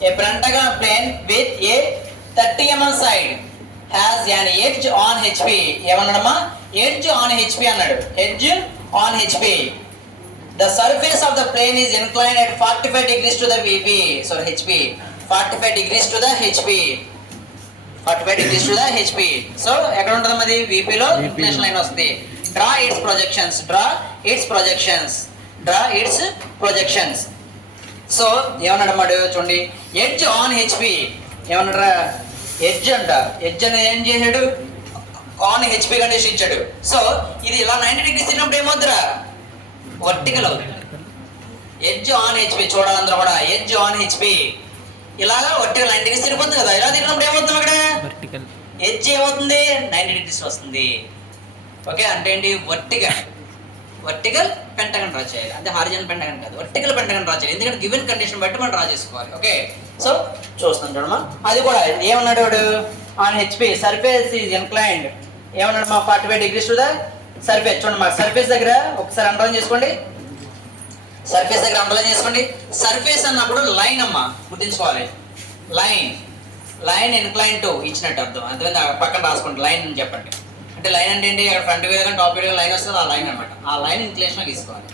A pentagon plane with a 30 mm side has an edge on HP. ఏమన్నాడమ్మా? Edge on HP అన్నాడు. Edge on HP. The surface of the plane is inclined at 45 degrees to the VP. So HP. 45 degrees to the HP. 45 degrees to the HP. So ఎక్కడ ఉంటుందమ్మా అది? VP లో inclination line వస్తుంది. Draw its projections. Draw its projections. Draw its projections. So ఏమన్నాడు చూడండి, edge on HP. ఏమన్నారా? Edge అంట. Edge అనేది ఏం చేశాడు? ఆన్ హెచ్పి కండిషన్ ఇచ్చాడు. సో ఇది ఇలా 90 degrees తిన్నప్పుడు ఏమవుతుందిరా? వర్టికల్ అవుతుంది. ఎడ్జ్ ఆన్ హెచ్పి చూడాలందరూ కూడా. ఎడ్జ్ ఆన్ హెచ్పి ఇలాగా వర్టికల్ 90 degrees తిరిగిపోతుంది కదా. ఇలా తిరిగినప్పుడు ఏమవుతుంది? అక్కడ ఎడ్జ్ ఏమవుతుంది? 90 degrees వస్తుంది. ఓకే, అంటే ఏంటి? వర్టికల్ పెంటగన్ డ్రా చేయాలి. అంటే హారిజన్ పెంటగన్ కాదు, వర్టికల్ పెంటగన్ డ్రా చేయాలి. ఎందుకంటే గివెన్ కండిషన్ బట్టి మనం డ్రా చేసుకోవాలి. ఓకే, సో చూస్తాం చూడమ్మా. అది కూడా ఏమన్నాడు వాడు? On HP surface is inclined. ఏమన్నాడు మా? 45 degrees టు ద సర్ఫేస్. చూడండి మా సర్ఫేస్ దగ్గర ఒకసారి అండర్లైన్ చేసుకోండి. సర్ఫేస్ దగ్గర అండర్లైన్ చేసుకోండి. సర్ఫేస్ అన్నప్పుడు లైన్ అమ్మా, గుర్తుంచుకోవాలి. లైన్ ఇన్క్లైన్ టు ఇచ్చినట్టు అర్థం. అందుకని పక్కన రాసుకోండి లైన్ అని చెప్పండి. అంటే లైన్ అంటే ఏంటి? అక్కడ ఫ్రంట్ వ్యూ కానీ టాప్ వ్యూ లైన్ వస్తుంది, ఆ లైన్ అనమాట. ఆ లైన్ ఇన్క్లైన్షన్ తీసుకోవాలి.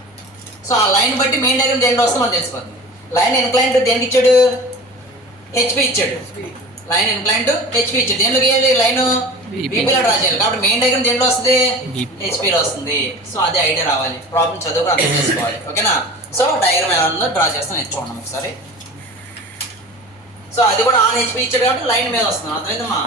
సో ఆ లైన్ బట్టి మెయిన్ డయాగ్రామ్ దేంట్లో వస్తుందో మనం తెలుసుకోవాలి. లైన్ ఇన్క్లైన్ టు దేనికి ఇచ్చాడు? హెచ్పి ఇచ్చాడు. లైన్ ఇన్క్లైన్ టు హెచ్పి ఇచ్చాడు. దేంట్లోకి వేయాలి? లైన్ బీపీలో డ్రా చేయాలి. కాబట్టి మెయిన్ డయాగ్రామ్ దేంట్లో వస్తుంది? హెచ్పిలో వస్తుంది. సో అదే ఐడియా రావాలి. ప్రాబ్లం చదువుకుని అర్థం చేసుకోవాలి. ఓకేనా? సో డయాగ్రామ్ ఎలా ఉందో డ్రా చేస్తాను, నేర్చుకోండి ఒకసారి. సో అది కూడా ఆన్ హెచ్పి ఇచ్చాడు కాబట్టి లైన్ మీద వస్తుంది. అర్థమైందమ్మా?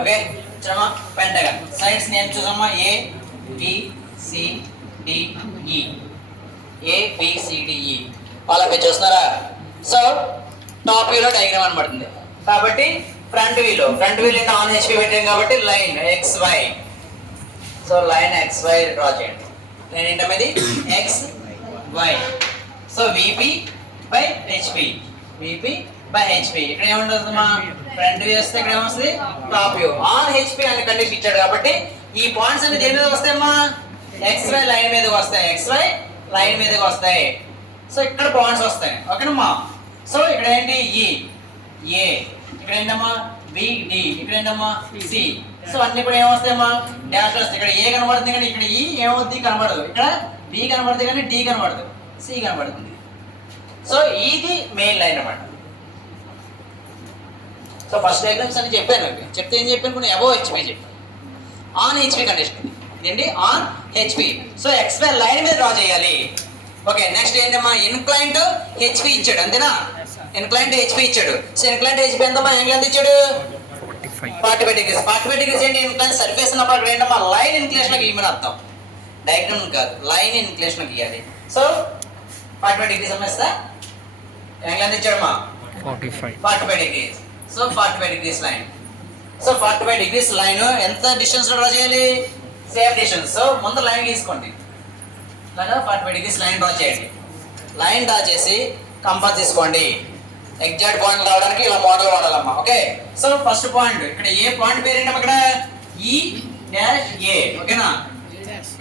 ఓకే, చూడమ్మా పెంటగన్ సైడ్స్ నేమ్ చూసమ్మా. A B C D E. A B C D E వాళ్ళపై చూస్తున్నారా? సో టాప్ వ్యూలో డయాగ్రామ్ అనబడుతుంది. కాబట్టి ఫ్రంట్ వ్యూలో ఏంటి? ఆన్ హెచ్పి పెట్టాం కాబట్టి line XY. So line XY draw చేయండి. లైన్ ఏంటమ్మది? XY. So VP by HP. VP by HP. ఇక్కడ ఏముంటుందమ్మా? ఫ్రంట్ వ్యూ వస్తే ఇక్కడ ఏమొస్తుంది? Top view. ఆన్ హెచ్పి అనే కండిషన్ ఇచ్చాడు కాబట్టి ఈ పాయింట్స్ అన్ని దేని మీద వస్తాయమ్మా? XY లైన్ మీదకి వస్తాయి. XY లైన్ మీదకి వస్తాయి. సో ఇక్కడ పాయింట్స్ వస్తాయి. ఓకేనమ్మా? సో ఇక్కడ ఏంటి? A. ఇక్కడ ఏంటమ్మా? B D. ఇక్కడ ఏంటమ్మా? C. సో అన్ని కూడా ఏమొస్తాయమ్మా? డాష్ వస్తాయి. ఇక్కడ A కనబడుతుంది కానీ ఇక్కడ E ఏమవుద్ది? కనబడదు. ఇక్కడ B కనబడుతుంది కానీ D కనబడదు, C కనబడుతుంది. సో ఇది మెయిన్ లైన్ అన్నమాట. సో ఫస్ట్ డయాగ్రామ్స్ అని చెప్పాను. చెప్తే ఏం చెప్పాను? కొన్ని అబోవ్ హెచ్పి చెప్పాను. ఆన్ హెచ్పి కండిషన్ ఏంటి? On HP. So XY line మీద డ్రా చేయాలి. ఓకే, నెక్స్ట్ ఏంటమ్మా? ఇన్క్లైన్ టు హెచ్పి ఇచ్చాడు. అంతేనా? ఇన్క్లైన్ టు హెచ్పి ఇచ్చాడు. సో ఇన్క్లైన్ టు హెచ్పి ఎంతమ్మా? యాంగిల్ ఎంత ఇచ్చాడు? 45 degrees. 45 degrees ఏంటి? ఇన్క్లైన్ సర్ఫేస్ అన్నప్పుడు అక్కడ ఏంటమ్మా? లైన్ ఇన్క్లేషన్ గీయమని అర్థం. డయాగ్రామ్ కాదు, లైన్ ఇన్క్లేషన్ గీయాలి. సో 45 degrees అమ్మేస్తా. యాంగిల్ ఎంత ఇచ్చాడమ్మా? 45 degrees. So 45 degrees line. So 45 degrees line ఎంత డిస్టెన్స్ లో డ్రా చేయాలి? Same distance. సో ముందు లైన్ తీసుకోండి. ఇలాగా 45 degrees లైన్ డ్రా చేయండి. లైన్ డ్రా చేసి కంపాస్ తీసుకోండి. ఎగ్జాక్ట్ పాయింట్ రావడానికి ఇలా మోడల్ వాడాలమ్మా. ఓకే, సో ఫస్ట్ పాయింట్ ఇక్కడ ఏ పాయింట్ పేరు ఏంటమ్మా? ఇక్కడ E-A. ఓకేనా?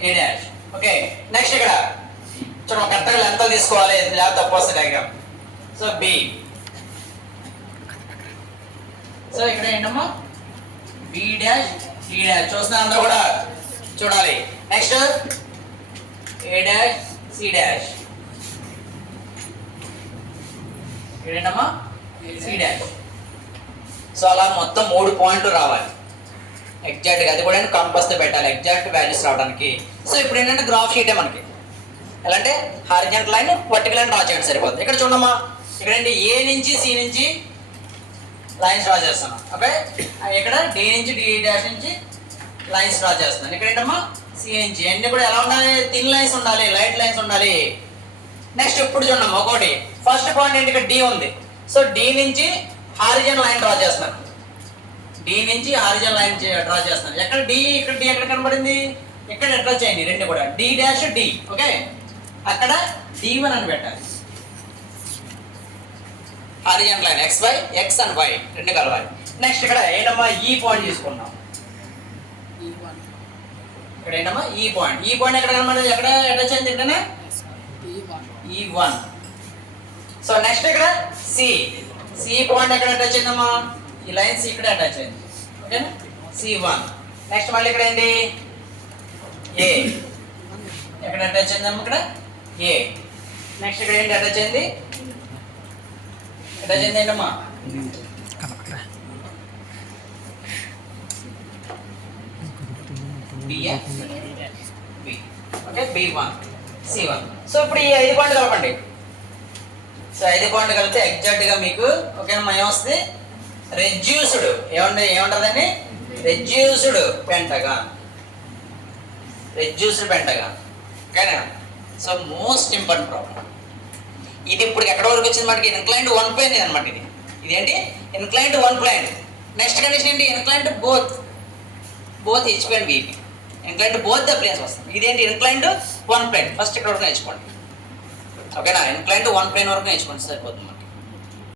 A'. ఓకే, నెక్స్ట్ ఇక్కడ చూడండి కరెక్ట్గా లెంత్ తీసుకోవాలి, లేదా తప్పు వస్తుంది డయాగ్రామ్. So B. సో ఇక్కడ ఏంటమ్మా? B', C'. చూస్తున్నా అందరూ కూడా చూడాలి. Next A', C'. ఏంటమ్మా? C'. సో అలా మొత్తం 3 పాయింట్లు రావాలి ఎగ్జాక్ట్గా. అది కూడా కంపాస్తో పెట్టాలి ఎగ్జాక్ట్ వాల్యూస్ రావడానికి. సో ఇప్పుడు ఏంటంటే గ్రాఫ్ షీటే మనకి ఎలా అంటే horizontal line, vertical line draw చేయడం సరిపోతుంది. ఇక్కడ చూడమ్మా, ఇక్కడ ఏంటి? A నుంచి C నుంచి లైన్స్ డ్రా చేస్తున్నాం. ఓకే, ఇక్కడ D నుంచి D' నుంచి లైన్స్ డ్రా చేస్తున్నాను. ఇక్కడ ఏంటమ్మా? C నుంచి. అన్ని కూడా ఎలా ఉండాలి? థిన్ లైన్స్ ఉండాలి, లైట్ లైన్స్ ఉండాలి. నెక్స్ట్ ఇప్పుడు చూడమ్మా, ఒకటి ఫస్ట్ పాయింట్ ఏంటి? ఇక్కడ D ఉంది. సో D నుంచి హారిజాంటల్ లైన్ డ్రా చేస్తున్నాను. డి నుంచి హారిజాన్ లైన్ డ్రా చేస్తాను. ఎక్కడ డి, ఇక్కడ డి ఎక్కడ కనబడింది, ఇక్కడ డ్రా చేయండి రెండు కూడా, డి డాష్ డి. ఓకే, అక్కడ D1 అని పెట్టాలి. Horizon line x and y రెండు కలవాలి. నెక్స్ట్ ఇక్కడ ఏంటమ్మా ఈ పాయింట్ తీసుకున్నాం. ఇక్కడ ఏంటమ్మా ఈ పాయింట్ ఎక్కడ కనబడింది, ఎక్కడ అటాచ్ అయింది ఏంటనే E1. సో నెక్స్ట్ ఇక్కడ సి పాయింట్ ఎక్కడ అటాచ్ అయిందమ్మా, ఈ లైన్ సి ఇక్కడ అటాచ్ అయింది. ఓకేనా, C1. నెక్స్ట్ మళ్ళీ ఇక్కడ ఏంటి ఏ, ఎక్కడ అటాచ్ అయిందమ్మా, ఇక్కడ ఏ. నెక్స్ట్ ఇక్కడ ఏంటి అటాచ్ అయింది ఏంటమ్మా ఓకే B1 C1. సో ఇప్పుడు ఈ 5 పాయింట్ కలపండి. సో 5 పాయింట్ కలిపితే ఎగ్జాక్ట్ గా మీకు ఓకేనమ్మా ఏమొస్తుంది, రెడ్యూస్డ్ ఏమంటుందండి, రెడ్యూస్డ్ పెంటగాన్. ఓకేనా. సో మోస్ట్ ఇంపార్టెంట్ ప్రాబ్లం ఇది. ఇప్పుడు ఎక్కడ వరకు వచ్చింది మనకి, ఇన్క్లైన్డ్ వన్ ప్లేన్ ఇది అనమాట. ఇదేంటి inclined one plane. Next condition ఏంటి, inclined both HP and VP. Inclined both the planes వస్తుంది. ఇదేంటి ఇన్క్లైన్డ్ వన్ ప్లేన్. ఫస్ట్ ఇక్కడ వరకు నేర్చుకోండి. ఓకేనా, ఇన్క్లైన్డ్ వన్ ప్లేన్ వరకు నేర్చుకోండి సరిపోతుంది.